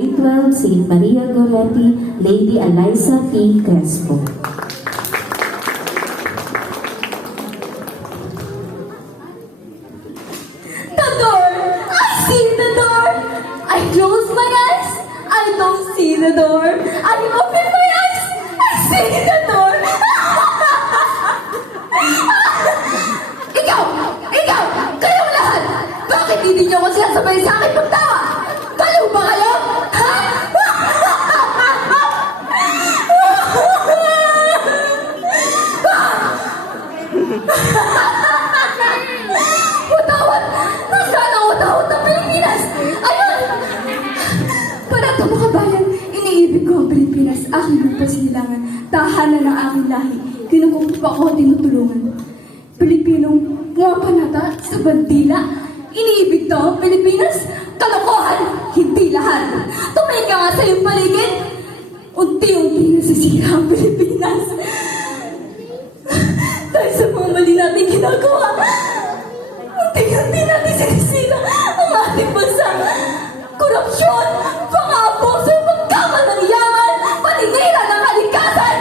Grade 12, St. Maria Goretti, Lady Eliza T. Crespo. The door! I see the door! I close my eyes, I don't see the door. I open my eyes, I see the door. Ikaw! Ikaw! Kayong lahat! Bakit hindi niyo ako sinasabay sa akin pagtawa? Baliw ba kayo? Ha? Utawat! Nasaan ang utawat ng Pilipinas? Ayun! Para ito mga kabayan, iniibig ko ang Pilipinas, aking nagpasinilangan, tahanan ng aking lahi, kinukumpap ako at tinutulungan. Pilipinong mga panata sa bandila, iniibig to ang Pilipinas, kalokohan, hindi lahat. Tumingin ka nga sa iyong paligid, unti-unti nasisira ang Pilipinas. Dahil sa mga mali natin ginagawa, unti-unti natin sinisira ang ating bansa. Korupsyon, pang-aabuso, pagkaman ng yaman, paninira ng kalikasan,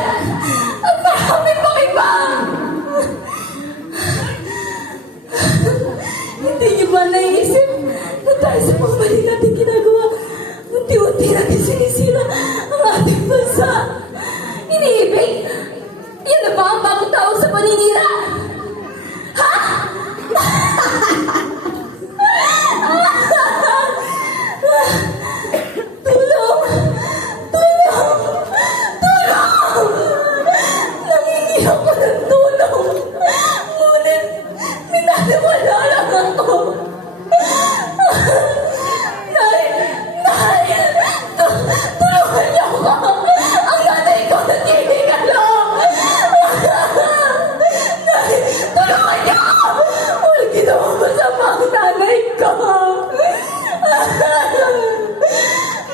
at marami pang iba. Hindi niyo ba naisip na dahil sa mga mali natin ginagawa, unti-unti natin sinisira ang ating bansa? Iniibig? Yan na ba ang bagong tawag sa paninira? Ha? Tulong! Tulong! Tulong! Nangingi ako ng tulong. Ngunit, minaniwala lang ako. Nay! Tulungan niyo ako! Ang nanay ko nagigingalo! Nay! Tulungan niyo ako! Walang ginawa masama ang nanay ko!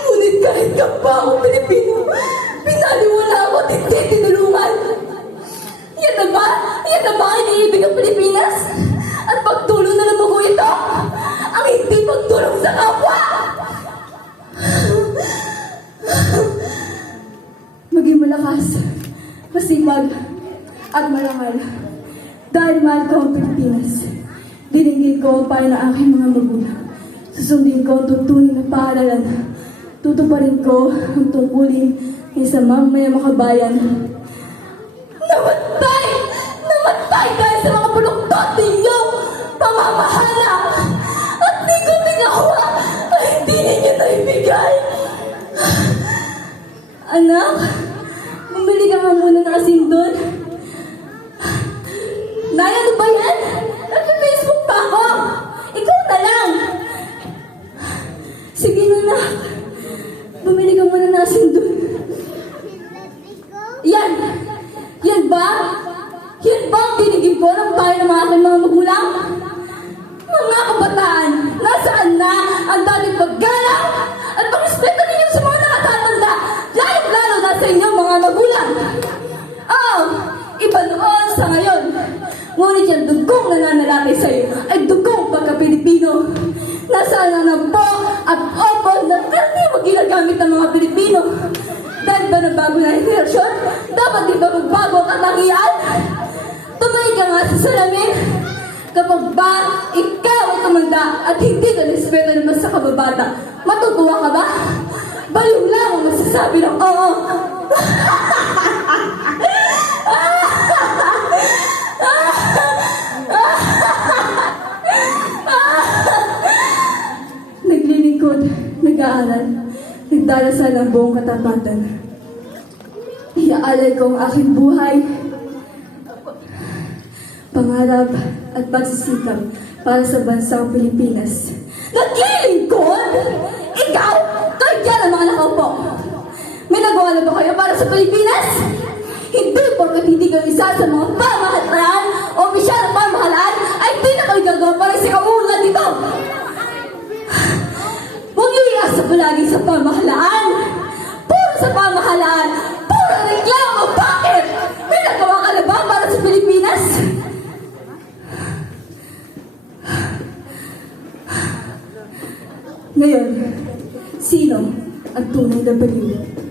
Ngunit kahit kapwa ako Pilipino, pinaliwala ako at hindi tinulungan. Yan na ba? Yan na ba ang iniibig ang Pilipinas? At pagtulong na naman ko ito, ang hindi pagtulong sa kapwa! Maging malakas, masipag, at marangal. Dahil mahal ko ang Pilipinas, dinigin ko ang payo ng aking mga magulang. Susundin ko ang tuntunin na paaralan. Tutuparin ko ang tungkulin ng isang mamayang makabayan. Namatay! Namatay dahil sa mga buluktot ninyong pamamahala! At di ko tinawa ay hindi ninyo naibigay! Anak, bumili ka nga muna ng asin doon. Nay, ano ba yan? Nag-Facebook pa ako! Ikaw na lang! Sige na, anak. Bumili ka muna ng asin doon. Yan! Yan ba? Yan ba ang dinigin ko ng bahay ng mga aking mga magulang? Mga kabataan, nasaan na ang dating paggalang at pag-respeto ninyo sa mga nakatatanda, lalo-lalo na sa inyong mga magulang? Oo, iba noon sa ngayon. Ngunit yung dugong nananalaki sa iyo ay dugong pagka-Pilipino. Nasaan na ng po at opo na hindi mo ginagamit ng mga Pilipino? Dahil ba nabago na henerasyon? Dapat di ba magbago ang katangian? Tumay ka nga sa salamin. Kapag ba ikaw ay tumanda at hindi ka respeto naman sa kababata, matutuwa ka ba? Baliw lang ang masasabi ng oo. Naglilingkod, nag-aaral, nagdarasal ang buong katapatan. Iaalay ko ang aking buhay, pangarap at pagsisikap para sa bansang Pilipinas. Naglilingkod? Ikaw? Kahit yan ang mga nakaupo. May nagawa na ba kayo para sa Pilipinas? Hindi porkat hindi kayo isa sa mga pamahalaan o opisyal ng pamahalaan ay hindi na kayo gagawa para sa kaungan dito. Huwag niyo iasa palagi sa pamahalaan. Puro sa pamahalaan. Puro reklamo. Bakit? May nagawa ka na ba para sa Pilipinas? Ngayon, sino ang tunay na baliw.